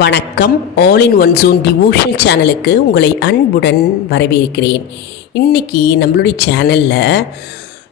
வணக்கம். All in one zone devotion சேனலுக்கு உங்களை அன்புடன் வரவேற்கிறேன். இன்றைக்கி நம்மளுடைய சேனலில்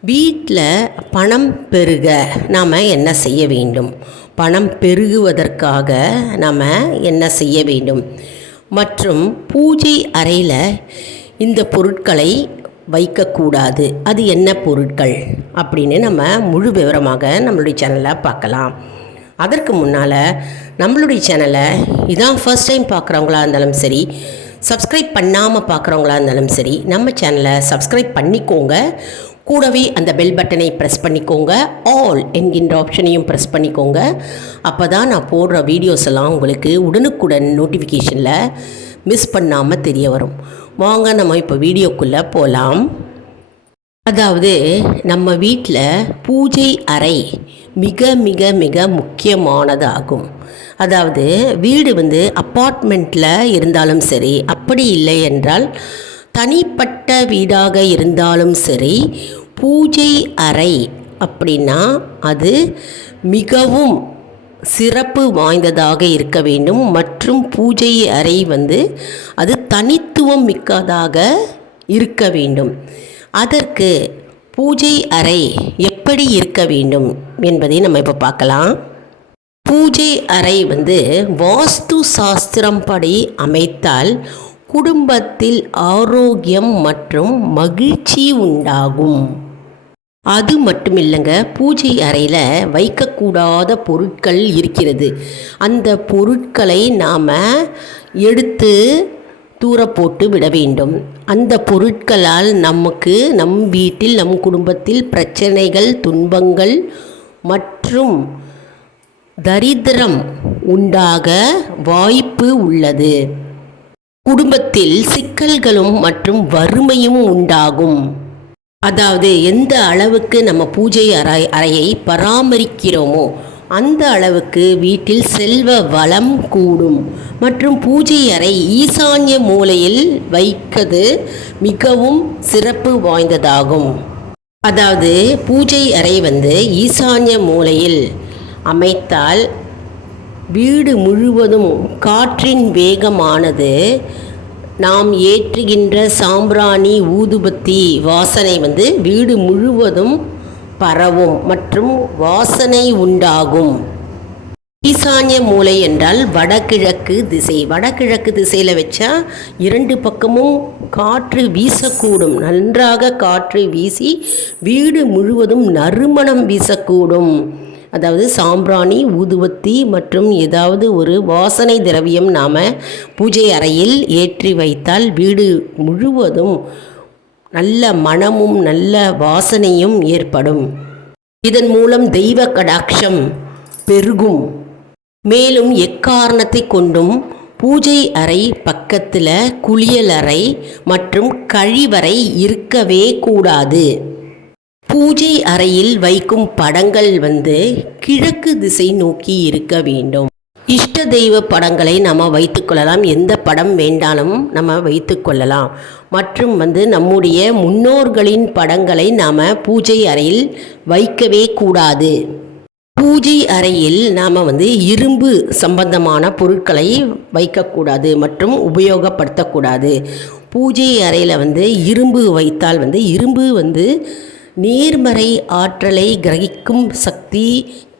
வீட்டில் பணம் பெருக நாம் என்ன செய்ய வேண்டும்? பணம் பெருகுவதற்காக நாம் என்ன செய்ய வேண்டும்? மற்றும் பூஜை அறையில் இந்த பொருட்களை வைக்கக்கூடாது. அது என்ன பொருட்கள்? அப்படின்னு நம்ம முழு விவரமாக நம்மளுடைய சேனலில் பார்க்கலாம். அதற்கு முன்னால் நம்மளுடைய சேனலை இதான் ஃபர்ஸ்ட் டைம் பார்க்குறவங்களா இருந்தாலும் சரி சப்ஸ்கிரைப் பண்ணாமல் பார்க்குறவங்களா இருந்தாலும் சரி நம்ம சேனலை சப்ஸ்கிரைப் பண்ணிக்கோங்க. கூடவே அந்த பெல் பட்டனை ப்ரெஸ் பண்ணிக்கோங்க. ஆல் என்கின்ற ஆப்ஷனையும் ப்ரெஸ் பண்ணிக்கோங்க. அப்போ தான் நான் போடுற வீடியோஸ் எல்லாம் உங்களுக்கு உடனுக்குடன் நோட்டிஃபிகேஷனில் மிஸ் பண்ணாமல் தெரிய வரும். வாங்க நம்ம இப்போ வீடியோக்குள்ளே போகலாம் அதாவது நம்ம வீட்டில் பூஜை அறை மிக மிக மிக முக்கியமானதாகும். அதாவது வீடு வந்து அப்பார்ட்மெண்ட்டில் இருந்தாலும் சரி அப்படி இல்லை என்றால் தனிப்பட்ட வீடாக இருந்தாலும் சரி பூஜை அறை அப்படின்னா அது மிகவும் சிறப்பு வாய்ந்ததாக இருக்க வேண்டும். மற்றும் பூஜை அறை வந்து அது தனித்துவம் மிக்கதாக இருக்க வேண்டும். அதற்கு பூஜை அறை எப்படி இருக்க வேண்டும் என்பதை நம்ம இப்போ பார்க்கலாம். பூஜை அறை வந்து வாஸ்து சாஸ்திரம் படி அமைத்தால் குடும்பத்தில் ஆரோக்கியம் மற்றும் மகிழ்ச்சி உண்டாகும். அது மட்டும் இல்லைங்க பூஜை அறையில் வைக்கக்கூடாத பொருட்கள் இருக்கிறது. அந்த பொருட்களை நாம் எடுத்து தூர போட்டு விட வேண்டும். அந்த பொருட்களால் நமக்கு நம் வீட்டில் நம் குடும்பத்தில் பிரச்சனைகள் துன்பங்கள் மற்றும் தரித்திரம் உண்டாக வாய்ப்பு உள்ளது. குடும்பத்தில் சிக்கல்களும் மற்றும் வறுமையும் உண்டாகும். அதாவது எந்த அளவுக்கு நம்ம பூஜை அறை அறையை பராமரிக்கிறோமோ அந்த அளவுக்கு வீட்டில் செல்வ வளம் கூடும். மற்றும் பூஜை அறை ஈசான்ய மூலையில் வைப்பது மிகவும் சிறப்பு வாய்ந்ததாகும். அதாவது பூஜை அறை வந்து ஈசான்ய மூலையில் அமைத்தால் வீடு முழுவதும் காற்றின் வேகமானது நாம் ஏற்றுகின்ற சாம்பிராணி ஊதுபத்தி வாசனை வந்து வீடு முழுவதும் பரவும் மற்றும் வாசனை உண்டாகும். ஈசான்ய மூலை என்றால் வடகிழக்கு திசை. வடகிழக்கு திசையில் வச்சா இரண்டு பக்கமும் காற்று வீசக்கூடும். நன்றாக காற்று வீசி வீடு முழுவதும் நறுமணம் வீசக்கூடும். அதாவது சாம்பிராணி ஊதுவத்தி மற்றும் ஏதாவது ஒரு வாசனை திரவியம் நாம் பூஜை அறையில் ஏற்றி வைத்தால் வீடு முழுவதும் நல்ல மனமும் நல்ல வாசனையும் ஏற்படும். இதன் மூலம் தெய்வ கடாட்சம் பெருகும். மேலும் எக்காரணத்தை கொண்டும் பூஜை அறை பக்கத்தில் குளியல் அறை மற்றும் கழிவறை இருக்கவே கூடாது. பூஜை அறையில் வைக்கும் படங்கள் வந்து கிழக்கு திசை நோக்கி இருக்க வேண்டும். இஷ்ட தெய்வ படங்களை நம்ம வைத்துக்கொள்ளலாம் எந்த படம் வேண்டாலும் நம்ம வைத்துக்கொள்ளலாம் மற்றும் வந்து நம்முடைய முன்னோர்களின் படங்களை நாம் பூஜை அறையில் வைக்கவே கூடாது. பூஜை அறையில் நாம் வந்து இரும்பு சம்பந்தமான பொருட்களை வைக்கக்கூடாது மற்றும் உபயோகப்படுத்தக்கூடாது பூஜை அறையில் வந்து இரும்பு வைத்தால் வந்து இரும்பு வந்து நேர்மறை ஆற்றலை கிரகிக்கும் சக்தி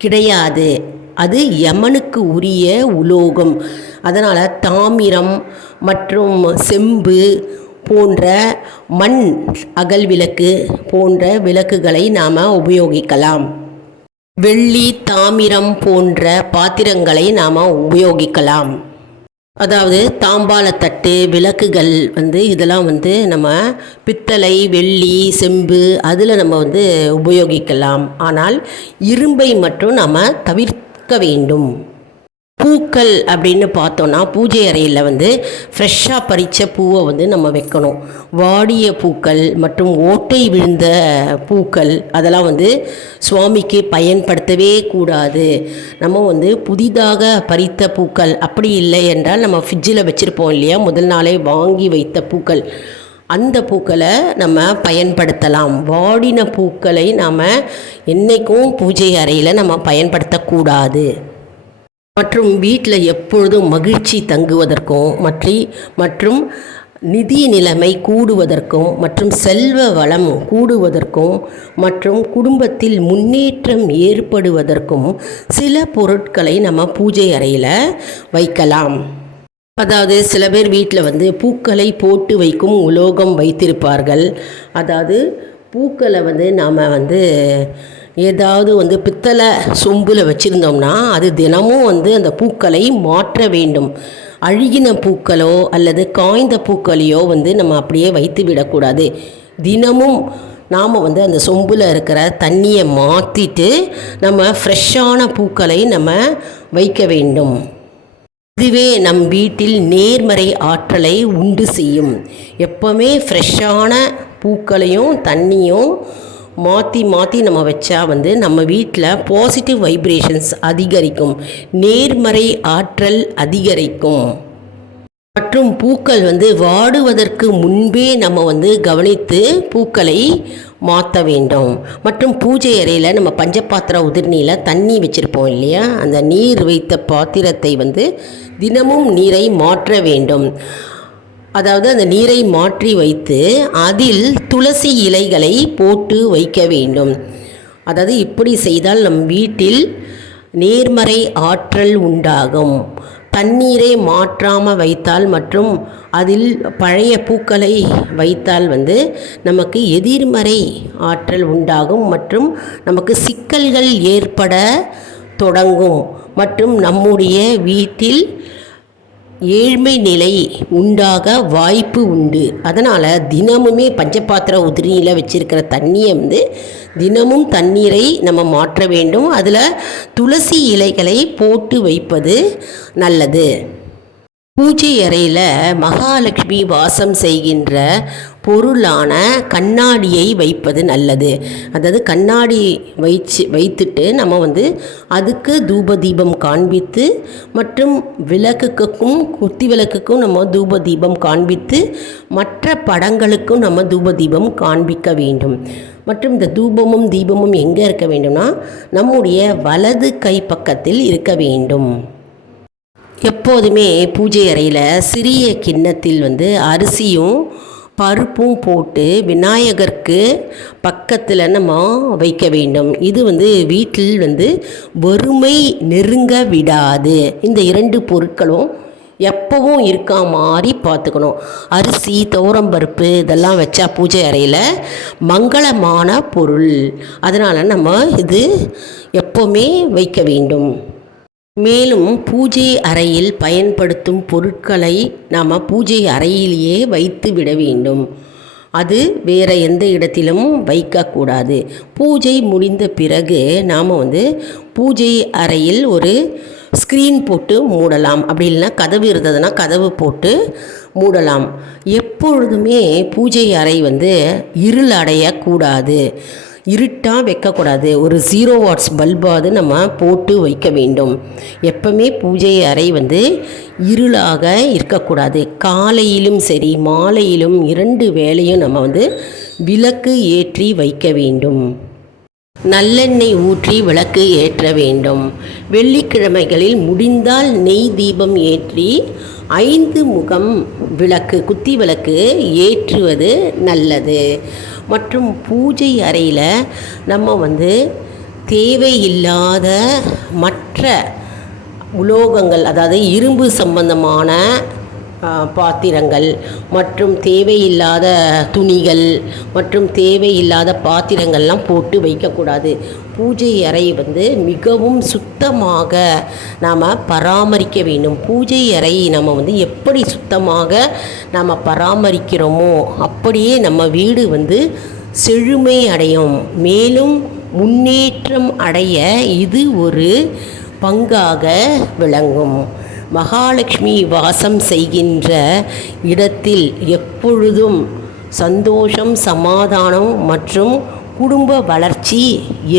கிடையாது. அது யமனுக்கு உரிய உலோகம். அதனால் தாமிரம் மற்றும் செம்பு போன்ற மண் அகல் விளக்கு போன்ற விளக்குகளை நாம் உபயோகிக்கலாம். வெள்ளி தாமிரம் போன்ற பாத்திரங்களை நாம் உபயோகிக்கலாம். அதாவது தாம்பாளத்தட்டு விளக்குகள் வந்து இதெல்லாம் வந்து நம்ம பித்தளை வெள்ளி செம்பு அதில் நம்ம வந்து உபயோகிக்கலாம். ஆனால் இரும்பை மட்டும் நம்ம தவிர்க்க வேண்டும். பூக்கள் அப்படின்னு பார்த்தோன்னா பூஜை அறையில் வந்து ஃப்ரெஷ்ஷாக பறித்த பூவை வந்து நம்ம வைக்கணும். வாடிய பூக்கள் மற்றும் ஓட்டை விழுந்த பூக்கள் அதெல்லாம் வந்து சுவாமிக்கு பயன்படுத்தவே கூடாது. நம்ம வந்து புதிதாக பறித்த பூக்கள் அப்படி இல்லை என்றால் நம்ம ஃப்ரிட்ஜில் வச்சுருப்போம் இல்லையா? முதல் நாளே வாங்கி வைத்த பூக்கள். அந்த பூக்களை நம்ம பயன்படுத்தலாம். வாடின பூக்களை நாம் என்றைக்கும் பூஜை அறையில் நம்ம பயன்படுத்தக்கூடாது. மற்றும் வீட்டில் எப்பொழுதும் மகிழ்ச்சி தங்குவதற்கும் மற்றி மற்றும் நிதி நிலைமை கூடுவதற்கும் மற்றும் செல்வ வளம் கூடுவதற்கும் மற்றும் குடும்பத்தில் முன்னேற்றம் ஏற்படுவதற்கும் சில பொருட்களை நம்ம பூஜை அறையில் வைக்கலாம். அதாவது சில பேர் வீட்டில் வந்து பூக்களை போட்டு வைக்கும் உலோகம் வைத்திருப்பார்கள். அதாவது பூக்களை வந்து நாம் வந்து ஏதாவது வந்து பித்தளை சொம்பில் வச்சுருந்தோம்னா அது தினமும் வந்து அந்த பூக்களை மாற்ற வேண்டும். அழுகின பூக்களோ அல்லது காய்ந்த பூக்களையோ வந்து நம்ம அப்படியே வைத்து விடக்கூடாது. தினமும் நாம் வந்து அந்த சொம்பில் இருக்கிற தண்ணியை மாற்றிட்டு நம்ம ஃப்ரெஷ்ஷான பூக்களை நம்ம வைக்க வேண்டும். இதுவே நம் வீட்டில் நேர்மறை ஆற்றலை உண்டு செய்யும். எப்போவுமே ஃப்ரெஷ்ஷான பூக்களையும் தண்ணியும் மாற்றி மாற்றி நம்ம வச்சா வந்து நம்ம வீட்டில் பாசிட்டிவ் வைப்ரேஷன்ஸ் அதிகரிக்கும். நேர்மறை ஆற்றல் அதிகரிக்கும். மற்றும் பூக்கள் வந்து வாடுவதற்கு முன்பே நம்ம வந்து கவனித்து பூக்களை மாற்ற வேண்டும். மற்றும் பூஜை அறையில் நம்ம பஞ்சபாத்திர உதிர்நீரில் தண்ணி வச்சுருப்போம் இல்லையா? அந்த நீர் வைத்த பாத்திரத்தை வந்து தினமும் நீரை மாற்ற வேண்டும். அதாவது அந்த நீரை மாற்றி வைத்து அதில் துளசி இலைகளை போட்டு வைக்க வேண்டும். அதாவது இப்படி செய்தால் நம் வீட்டில் நேர்மறை ஆற்றல் உண்டாகும். தண்ணீரை மாற்றாமல் வைத்தால் மற்றும் அதில் பழைய பூக்களை வைத்தால் வந்து நமக்கு எதிர்மறை ஆற்றல் உண்டாகும் மற்றும் நமக்கு சிக்கல்கள் ஏற்பட தொடங்கும். மற்றும் நம்முடைய வீட்டில் ஏழ்மை நிலை உண்டாக வாய்ப்பு உண்டு. அதனால் தினமுமே பஞ்சபாத்திர உதிரியில் வச்சுருக்கிற தண்ணியை வந்து தினமும் தண்ணீரை நம்ம மாற்ற வேண்டும். அதில் துளசி இலைகளை போட்டு வைப்பது நல்லது. பூஜை அறையில் மகாலட்சுமி வாசம் செய்கின்ற பொருளான கண்ணாடியை வைப்பது நல்லது. அதாவது கண்ணாடி வைச்சு வைத்துட்டு நம்ம வந்து அதுக்கு தூப தீபம் காண்பித்து மற்றும் விளக்குக்கும் குத்தி விளக்குக்கும் நம்ம தூப தீபம் காண்பித்து மற்ற படங்களுக்கும் நம்ம தூப தீபம் காண்பிக்க வேண்டும். மற்றும் இந்த தூபமும் தீபமும் எங்கே இருக்க வேண்டும்னா நம்முடைய வலது கை பக்கத்தில் இருக்க வேண்டும். எப்போதுமே பூஜை அறையில் சிறிய கிண்ணத்தில் வந்து அரிசியும் பருப்பும் போட்டு விநாயகருக்கு பக்கத்தில் நம்ம வைக்க வேண்டும். இது வந்து வீட்டில் வந்து வறுமை நெருங்க விடாது. இந்த இரண்டு பொருட்களும் எப்பவும் இருக்கா மாதிரி பார்த்துக்கணும். அரிசி துவரம்பருப்பு இதெல்லாம் வச்சா பூஜை அறையில் மங்களமான பொருள். அதனால் நம்ம இது எப்போவுமே வைக்க வேண்டும். மேலும் பூஜை அறையில் பயன்படுத்தும் பொருட்களை நாம் பூஜை அறையிலேயே வைத்து விட வேண்டும். அது வேறு எந்த இடத்திலும் வைக்கக்கூடாது. பூஜை முடிந்த பிறகு நாம் வந்து பூஜை அறையில் ஒரு ஸ்க்ரீன் போட்டு மூடலாம். அப்படி இல்லைன்னா கதவு இருந்ததுன்னா கதவு போட்டு மூடலாம். எப்பொழுதுமே பூஜை அறை வந்து இருள் அடையக்கூடாது. இருட்டாக வைக்கக்கூடாது. ஒரு ஜீரோ வாட்ஸ் பல்பாவது நம்ம போட்டு வைக்க வேண்டும். எப்பவுமே பூஜை அறை வந்து இருளாக இருக்கக்கூடாது. காலையிலும் சரி மாலையிலும் இரண்டு வேளையும் நம்ம வந்து விளக்கு ஏற்றி வைக்க வேண்டும். நல்லெண்ணெய் ஊற்றி விளக்கு ஏற்ற வேண்டும். வெள்ளிக்கிழமைகளில் முடிந்தால் நெய் தீபம் ஏற்றி ஐந்து முகம் விளக்கு குத்தி விளக்கு ஏற்றுவது நல்லது. மற்றும் பூஜை அறையில் நம்ம வந்து தேவையில்லாத மற்ற உலோகங்கள் அதாவது இரும்பு சம்பந்தமான பாத்திரங்கள் மற்றும் தேவையில்லாத துணிகள் மற்றும் தேவையில்லாத பாத்திரங்கள்லாம் போட்டு வைக்கக்கூடாது. பூஜை அறை வந்து மிகவும் சுத்தமாக நாம் பராமரிக்க வேண்டும். பூஜை அறை நம்ம வந்து எப்படி சுத்தமாக நாம் பராமரிக்கிறோமோ அப்படியே நம்ம வீடு வந்து செழுமை அடையும். மேலும் முன்னேற்றம் அடைய இது ஒரு பங்காக விளங்கும். மகாலட்சுமி வாசம் செய்கின்ற இடத்தில் எப்பொழுதும் சந்தோஷம் சமாதானம் மற்றும் குடும்ப வளர்ச்சி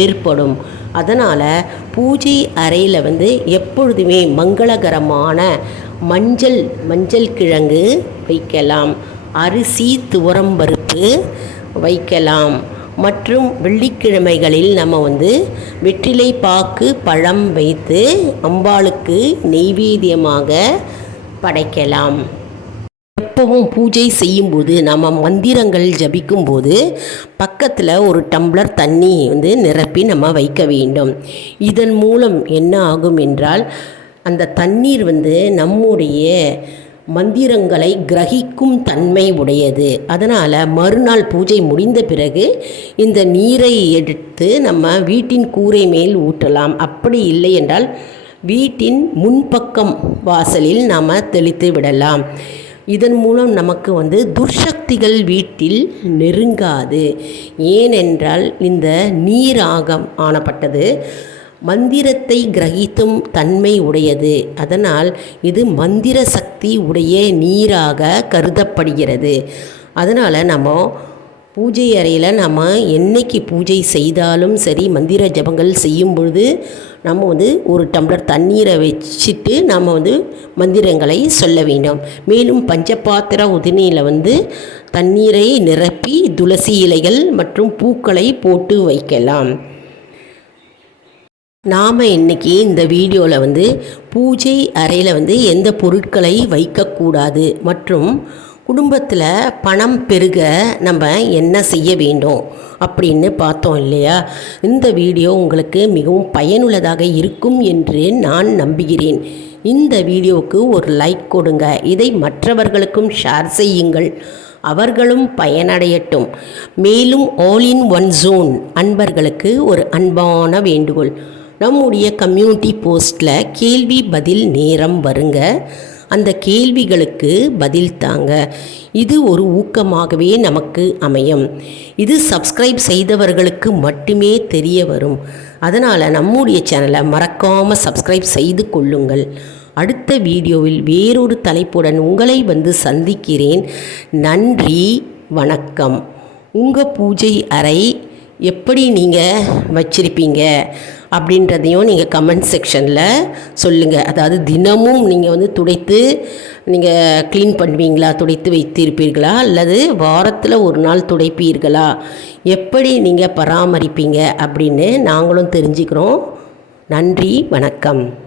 ஏற்படும். அதனால் பூஜை அறையில் வந்து எப்பொழுதுமே மங்களகரமான மஞ்சள் மஞ்சள் கிழங்கு வைக்கலாம். அரிசி துவரம்பருப்பு வைக்கலாம். மற்றும் வெள்ளிக்கிழமைகளில் நம்ம வந்து வெற்றிலை பாக்கு பழம் வைத்து அம்பாளுக்கு நெய்வேத்தியமாக படைக்கலாம். எப்பவும் பூஜை செய்யும்போது நம்ம மந்திரங்கள் ஜபிக்கும்போது பக்கத்தில் ஒரு டம்ளர் தண்ணி வந்து நிரப்பி நம்ம வைக்க வேண்டும். இதன் மூலம் என்ன ஆகும் என்றால் அந்த தண்ணீர் வந்து நம்முடைய மந்திரங்களை கிரகிக்கும் தன்மை உடையது. அதனால் மறுநாள் பூஜை முடிந்த பிறகு இந்த நீரை எடுத்து நம்ம வீட்டின் கூரை மேல் ஊற்றலாம். அப்படி இல்லை என்றால் வீட்டின் முன்பக்கம் வாசலில் நாம் தெளித்து விடலாம். இதன் மூலம் நமக்கு வந்து துர்சக்திகள் வீட்டில் நெருங்காது. ஏனென்றால் இந்த நீராகம் ஆனப்பட்டது மந்திரத்தை கிரகித்தும் தன்மை உடையது. அதனால் இது மந்திர சக்தி உடைய நீராக கருதப்படுகிறது. அதனால் நம்ம பூஜை அறையில் நம்ம என்னைக்கு பூஜை செய்தாலும் சரி மந்திர ஜபங்கள் செய்யும் பொழுது நம்ம வந்து ஒரு டம்ளர் தண்ணீரை வச்சுட்டு நம்ம வந்து மந்திரங்களை சொல்ல வேண்டும். மேலும் பஞ்சபாத்திர உதினியில் வந்து தண்ணீரை நிரப்பி துளசி இலைகள் மற்றும் பூக்களை போட்டு வைக்கலாம். நாம் இன்றைக்கி இந்த வீடியோவில் வந்து பூஜை அறையில் வந்து எந்த பொருட்களை வைக்கக்கூடாது மற்றும் குடும்பத்தில் பணம் பெருக நம்ம என்ன செய்ய வேண்டும் அப்படின்னு பார்த்தோம் இல்லையா? இந்த வீடியோ உங்களுக்கு மிகவும் பயனுள்ளதாக இருக்கும் என்று நான் நம்புகிறேன். இந்த வீடியோவுக்கு ஒரு லைக் கொடுங்க. இதை மற்றவர்களுக்கும் ஷேர் செய்யுங்கள். அவர்களும் பயனடையட்டும். மேலும் ஆல் இன் ஒன் ஜோன் அன்பர்களுக்கு ஒரு அன்பான வேண்டுகோள். நம்முடைய கம்யூனிட்டி போஸ்ட்டில் கேள்வி பதில் நேரம் வருங்க. அந்த கேள்விகளுக்கு பதில் தாங்க. இது ஒரு ஊக்கமாகவே நமக்கு அமையும். இது சப்ஸ்கிரைப் செய்தவர்களுக்கு மட்டுமே தெரிய வரும். அதனால் நம்முடைய சேனலை மறக்காமல் சப்ஸ்கிரைப் செய்து கொள்ளுங்கள். அடுத்த வீடியோவில் வேறொரு தலைப்புடன் உங்களை வந்து சந்திக்கிறேன். நன்றி வணக்கம். உங்கள் பூஜை அறை எப்படி நீங்கள் வச்சிருப்பீங்க அப்படின்றதையும் நீங்கள் கமெண்ட் செக்ஷனில் சொல்லுங்கள் அதாவது தினமும் நீங்கள் வந்து துடைத்து நீங்கள் க்ளீன் பண்ணுவீங்களா? துடைத்து வைத்திருப்பீர்களா? அல்லது வாரத்தில் ஒரு நாள் துடைப்பீர்களா? எப்படி நீங்கள் பராமரிப்பீங்க? அப்படின்னு நாங்களும் தெரிஞ்சுக்கிறோம். நன்றி வணக்கம்.